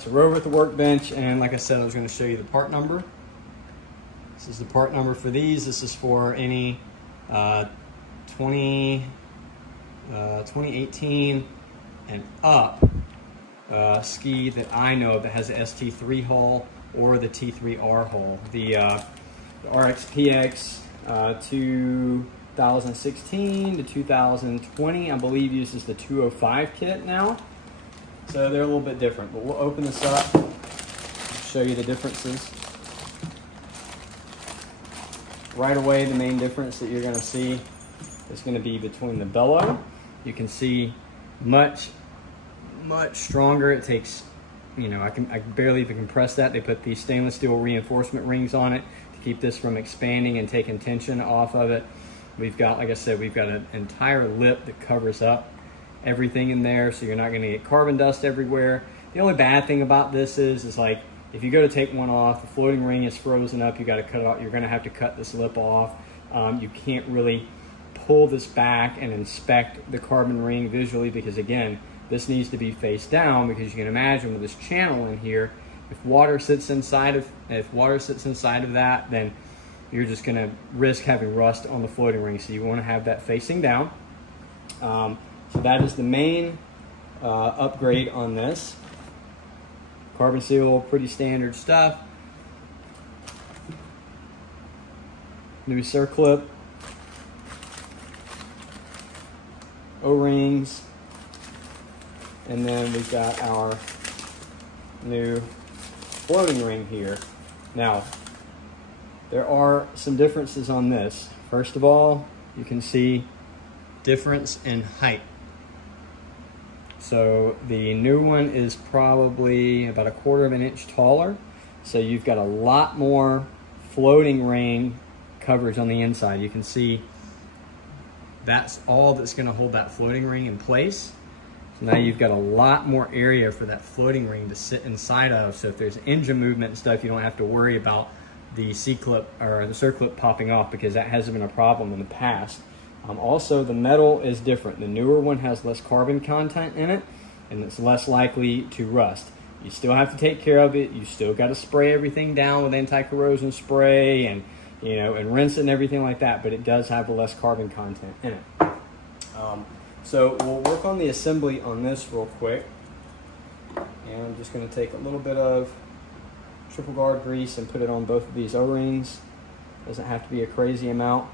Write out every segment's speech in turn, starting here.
So we're over at the workbench, and like I said, I was going to show you the part number. This is the part number for these. This is for any 2018 and up ski that I know of that has the ST3 hull or the T3R hull. The RXPX 2016 to 2020, I believe, uses the 205 kit now. So they're a little bit different, but we'll open this up, show you the differences. Right away, the main difference that you're going to see is going to be between the bellow. You can see much stronger. It takes, you know, I barely even compress that. They put these stainless steel reinforcement rings on it to keep this from expanding and taking tension off of it. We've got, like I said, we've got an entire lip that covers up everything in there, so you're not going to get carbon dust everywhere. The only bad thing about this is like, if you go to take one off, the floating ring is frozen up, you got to cut it off. You're going to have to cut this lip off. You can't really pull this back and inspect the carbon ring visually, because again, this needs to be face down, because you can imagine with this channel in here, if water sits inside of that, then you're just going to risk having rust on the floating ring. So you want to have that facing down. So that is the main upgrade on this. Carbon seal, pretty standard stuff. New circlip, O-rings, and then we've got our new floating ring here. Now, there are some differences on this. First of all, you can see difference in height. So the new one is probably about 1/4 inch taller. So you've got a lot more floating ring coverage on the inside. You can see that's all that's going to hold that floating ring in place. So now you've got a lot more area for that floating ring to sit inside of. So if there's engine movement and stuff, you don't have to worry about the C-clip or the circlip popping off, because that hasn't been a problem in the past. Also, the metal is different. The newer one has less carbon content in it, and it's less likely to rust. You still have to take care of it. You still got to spray everything down with anti-corrosion spray, and and rinse it and everything like that. But it does have the less carbon content in it. So we'll work on the assembly on this real quick, and I'm just going to take a little bit of triple guard grease and put it on both of these O-rings. Doesn't have to be a crazy amount.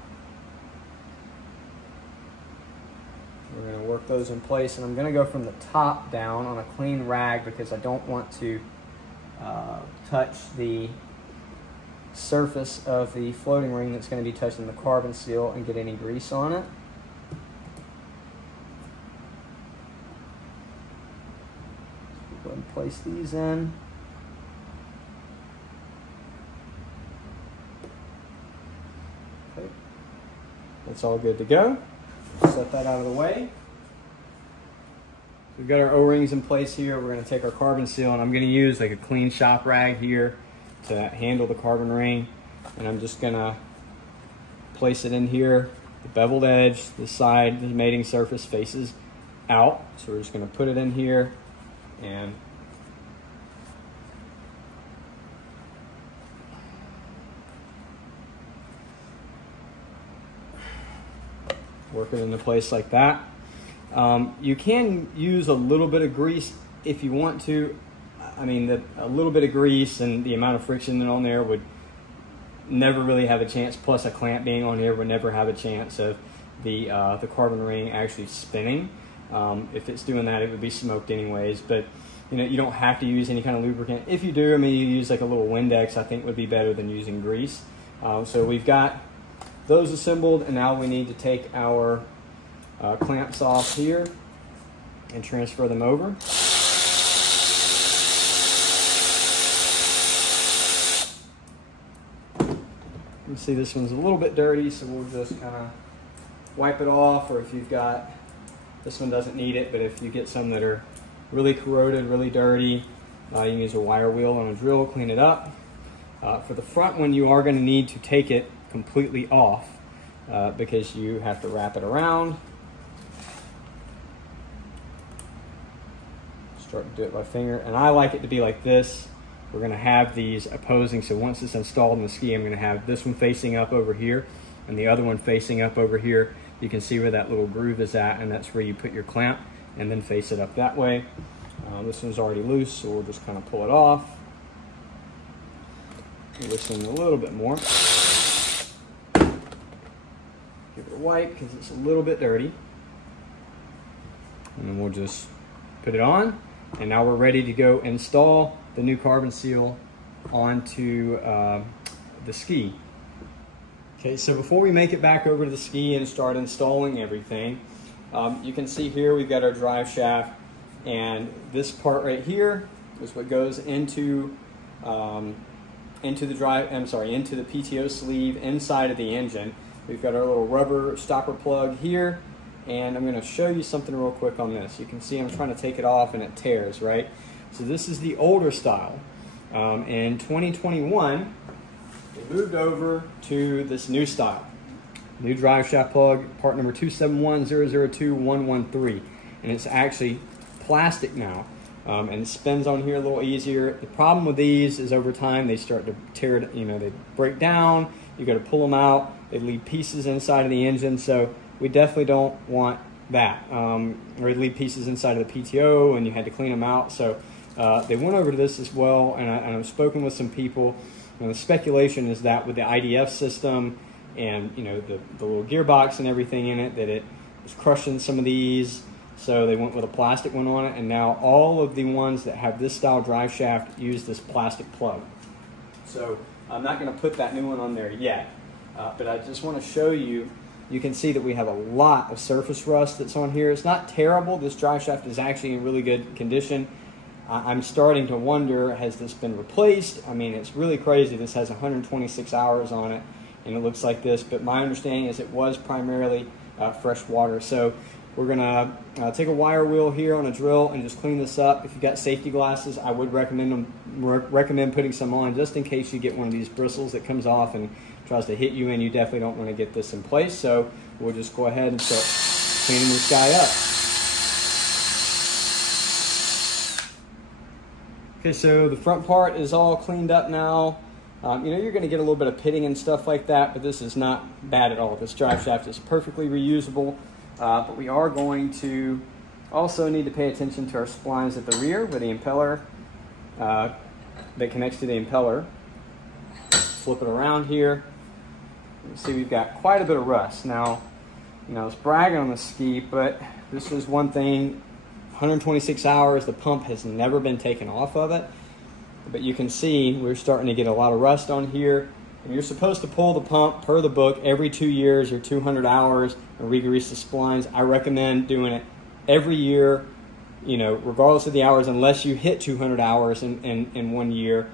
We're going to work those in place, and I'm going to go from the top down on a clean rag, because I don't want to touch the surface of the floating ring that's going to be touching the carbon seal and get any grease on it. Go ahead and place these in. Okay. That's all good to go. Set that out of the way. We've got our O-rings in place here. We're going to take our carbon seal, and I'm going to use like a clean shop rag here to handle the carbon ring. And I'm just going to place it in here. The beveled edge, the side, the mating surface faces out. So we're just going to put it in here and work it into place like that. You can use a little bit of grease if you want to. I mean, a little bit of grease and the amount of friction on there would never really have a chance. Plus, a clamp being on here would never have a chance of the carbon ring actually spinning. If it's doing that, it would be smoked anyways. But you don't have to use any kind of lubricant. If you do, I mean, you use like a little Windex, I think would be better than using grease. So we've got those assembled, and now we need to take our clamps off here and transfer them over. You can see this one's a little bit dirty, so we'll just kind of wipe it off, or if you've got, this one doesn't need it, but if you get some that are really corroded, really dirty, you can use a wire wheel and a drill, clean it up. For the front one, you are going to need to take it completely off because you have to wrap it around. Start to do it by finger, and I like it to be like this. We're going to have these opposing, so once it's installed in the ski, I'm going to have this one facing up over here and the other one facing up over here. You can see where that little groove is at, and that's where you put your clamp, and then face it up that way. This one's already loose, so we'll just kind of pull it off. Loosen a little bit more. Give it a wipe because it's a little bit dirty. And then we'll just put it on, and now we're ready to go install the new carbon seal onto the ski. Okay, so before we make it back over to the ski and start installing everything, you can see here we've got our drive shaft, and this part right here is what goes into into the PTO sleeve inside of the engine. We've got our little rubber stopper plug here, and I'm going to show you something real quick on this. You can see I'm trying to take it off and it tears, right? So this is the older style. In 2021, we moved over to this new style. New drive shaft plug, part number 271002113, and it's actually plastic now, and it spins on here a little easier. The problem with these is over time they start to tear, they break down. You got to pull them out. They leave pieces inside of the engine, so we definitely don't want that. Or they leave pieces inside of the PTO, and you had to clean them out. So they went over to this as well, and I've spoken with some people. The speculation is that with the IDF system and the little gearbox and everything in it, that it was crushing some of these, so they went with a plastic one on it, and now all of the ones that have this style drive shaft use this plastic plug. So I'm not going to put that new one on there yet, but I just want to show you. You can see that we have a lot of surface rust that's on here. It's not terrible. This drive shaft is actually in really good condition. I'm starting to wonder, has this been replaced? I mean, it's really crazy. This has 126 hours on it, and it looks like this, but my understanding is it was primarily fresh water. So we're gonna take a wire wheel here on a drill and just clean this up. If you've got safety glasses, I would recommend putting some on just in case you get one of these bristles that comes off and tries to hit you, and you definitely don't want to get this in place. So we'll just go ahead and start cleaning this guy up. Okay, so the front part is all cleaned up now. You're going to get a little bit of pitting and stuff like that, but this is not bad at all. This drive shaft is perfectly reusable, but we are going to also need to pay attention to our splines at the rear with the impeller that connects to the impeller. Flip it around here. You can see we've got quite a bit of rust. Now, I was bragging on the ski, but this was one thing. 126 hours, the pump has never been taken off of it, but you can see we're starting to get a lot of rust on here, and you're supposed to pull the pump per the book every 2 years or 200 hours and re-grease the splines. I recommend doing it every year, regardless of the hours, unless you hit 200 hours in 1 year.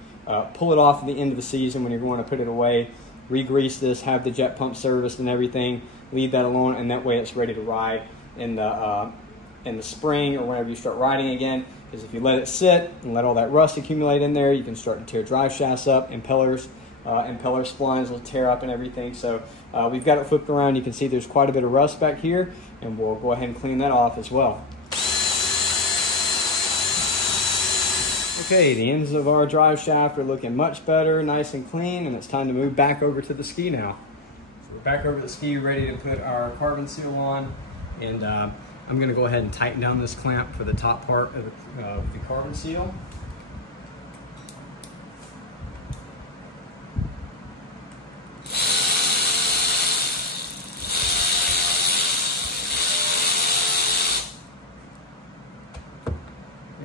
Pull it off at the end of the season when you're going to put it away, re-grease this, have the jet pump serviced and everything, leave that alone, and that way it's ready to ride in the spring or whenever you start riding again. Because if you let it sit and let all that rust accumulate in there, you can start to tear drive shafts up, impeller splines will tear up and everything. So we've got it flipped around. You can see there's quite a bit of rust back here, and we'll go ahead and clean that off as well. Okay, the ends of our drive shaft are looking much better, nice and clean, and it's time to move back over to the ski now. So we're back over the ski, ready to put our carbon seal on, and I'm going to go ahead and tighten down this clamp for the top part of the carbon seal.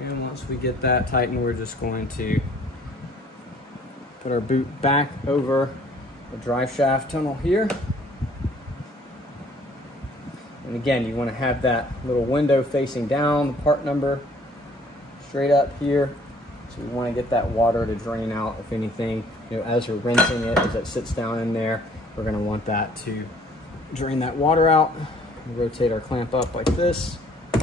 And once we get that tightened, we're just going to put our boot back over the drive shaft tunnel here. And again, you want to have that little window facing down, the part number straight up here. So we want to get that water to drain out, if anything. As we're rinsing it, as it sits down in there, we're going to want that to drain that water out. We'll rotate our clamp up like this. Go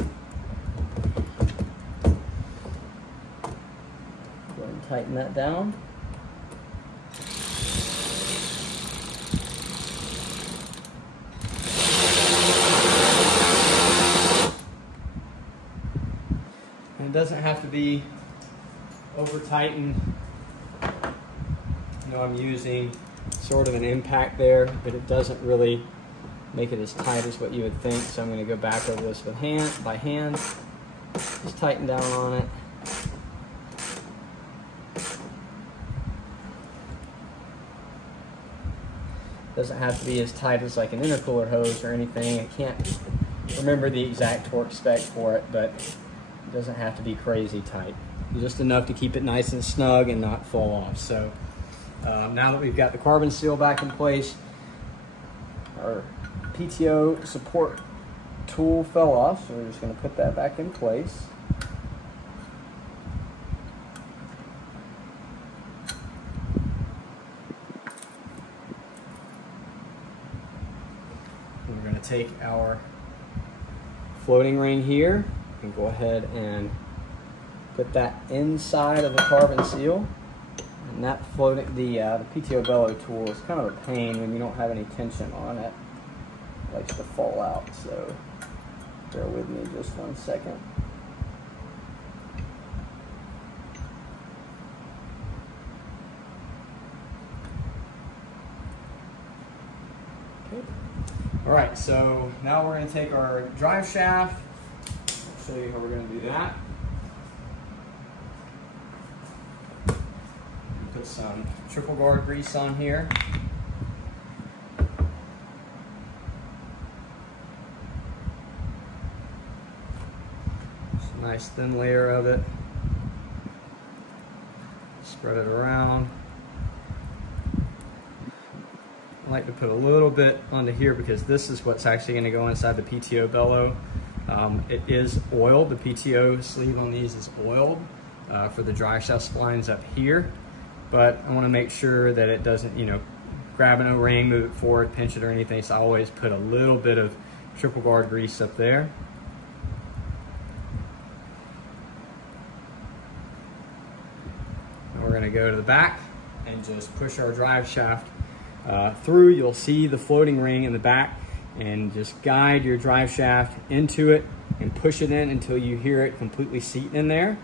ahead and tighten that down. doesn't have to be over tightened. You know, I'm using sort of an impact there, but it doesn't really make it as tight as what you would think. So I'm going to go back over this with by hand. Just tighten down on it. Doesn't have to be as tight as like an intercooler hose or anything. I can't remember the exact torque spec for it, but it doesn't have to be crazy tight. Just enough to keep it nice and snug and not fall off. So now that we've got the carbon seal back in place, our PTO support tool fell off, so we're just going to put that back in place. We're going to take our floating ring here and go ahead and put that inside of the carbon seal. And that floating, the PTO bellow tool is kind of a pain when you don't have any tension on it. It likes to fall out, so bear with me just 1 second. Okay. All right, so now we're going to take our drive shaft. I'll show you how we're going to do that. Put some triple guard grease on here. Just a nice thin layer of it. Spread it around. I like to put a little bit onto here because this is what's actually going to go inside the PTO bellow. It is oiled. The PTO sleeve on these is oiled for the drive shaft splines up here. But I want to make sure that it doesn't, you know, grab an O-ring, move it forward, pinch it or anything. So I always put a little bit of triple guard grease up there. And we're going to go to the back and just push our drive shaft through. You'll see the floating ring in the back, and just guide your drive shaft into it and push it in until you hear it completely seat in there.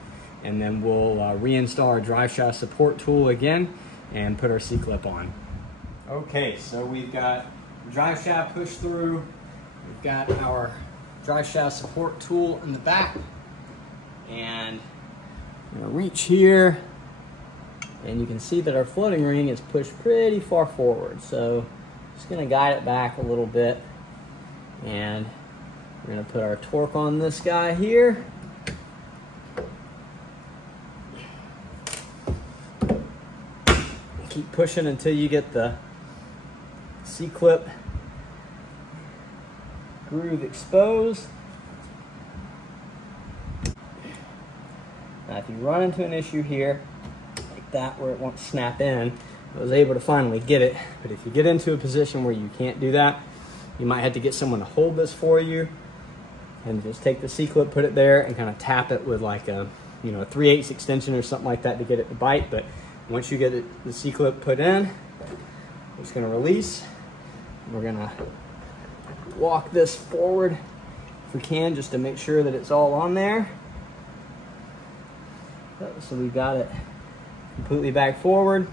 And then we'll reinstall our drive shaft support tool again and put our C-clip on. Okay, so we've got the drive shaft pushed through. We've got our drive shaft support tool in the back. And I'm gonna reach here, and you can see that our floating ring is pushed pretty far forward. So just gonna guide it back a little bit. And we're gonna put our torque on this guy here. Keep pushing until you get the C-clip groove exposed. Now if you run into an issue here, like that where it won't snap in, I was able to finally get it, but if you get into a position where you can't do that, you might have to get someone to hold this for you, and just take the C-clip, put it there, and kind of tap it with like a, you know, a 3/8 extension or something like that to get it to bite. But once you get the C-clip put in, it's going to release. We're going to walk this forward if we can, just to make sure that it's all on there. So we've got it completely back forward.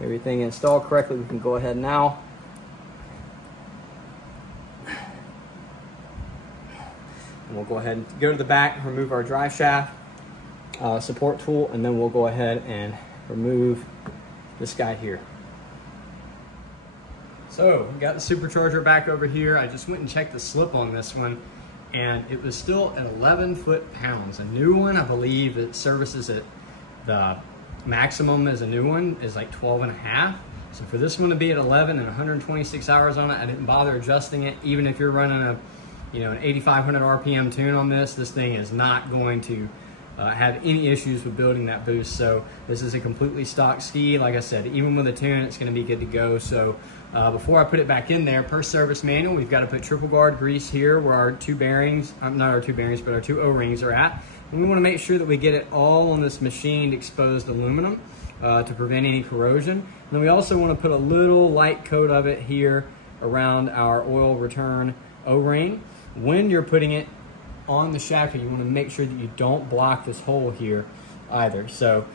Everything installed correctly. We can go ahead now. And we'll go ahead and go to the back, remove our drive shaft support tool, and then we'll go ahead and remove this guy here. So we got the supercharger back over here. I just went and checked the slip on this one, and it was still at 11 foot-pounds. A new one, I believe it services at the maximum as a new one is like 12.5. So for this one to be at 11 and 126 hours on it, I didn't bother adjusting it. Even if you're running a, you know, an 8,500 RPM tune on this thing is not going to have any issues with building that boost. So this is a completely stock ski. Like I said, even with a tune, it's going to be good to go. So before I put it back in there, per service manual, we've got to put triple guard grease here where our two bearings, not our two bearings, but our two O-rings are at. And we want to make sure that we get it all on this machined exposed aluminum to prevent any corrosion. And then we also want to put a little light coat of it here around our oil return O-ring. When you're putting it on the shaft. You want to make sure that you don't block this hole here either. So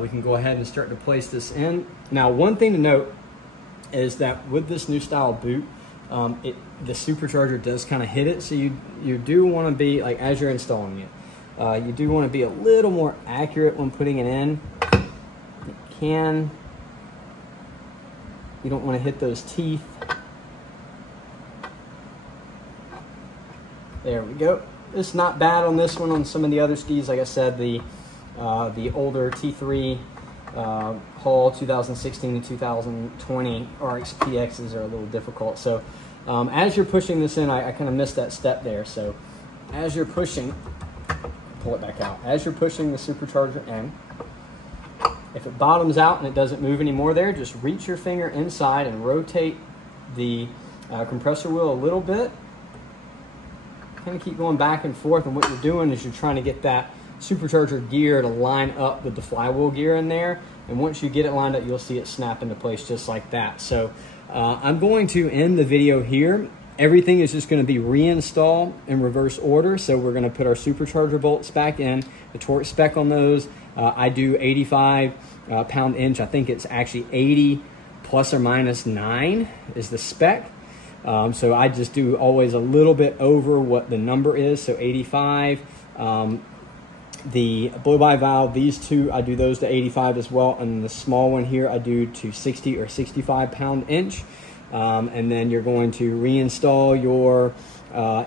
we can go ahead and start to place this in. Now, one thing to note is that with this new style boot, the supercharger does kind of hit it, so you do want to be, like, as you're installing it, you do want to be a little more accurate when putting it in. You don't want to hit those teeth. There we go. It's not bad on this one. On some of the other skis, like I said, the older T3 Hall 2016 to 2020 RX PXs are a little difficult. So as you're pushing this in, I kind of missed that step there. So as you're pushing, pull it back out. As you're pushing the supercharger in, if it bottoms out and it doesn't move anymore there, just reach your finger inside and rotate the compressor wheel a little bit. Kind of keep going back and forth, and what you're doing is you're trying to get that supercharger gear to line up with the flywheel gear in there, and once you get it lined up, you'll see it snap into place just like that. So I'm going to end the video here. Everything is just going to be reinstalled in reverse order. So we're going to put our supercharger bolts back in, the torque spec on those. I do 85 pound-inch. I think it's actually 80 plus or minus 9 is the spec. So I just do always a little bit over what the number is, so 85. The blow-by valve, these two, I do those to 85 as well, and the small one here I do to 60 or 65 pound-inch. And then you're going to reinstall your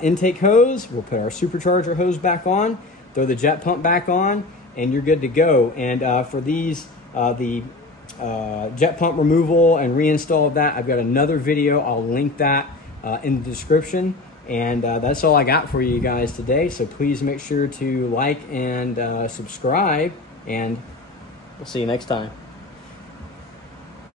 intake hose. We'll put our supercharger hose back on, throw the jet pump back on, and you're good to go. And for these, the jet pump removal and reinstall of that, I've got another video. I'll link that in the description. And that's all I got for you guys today. So please make sure to like and subscribe, and we'll see you next time.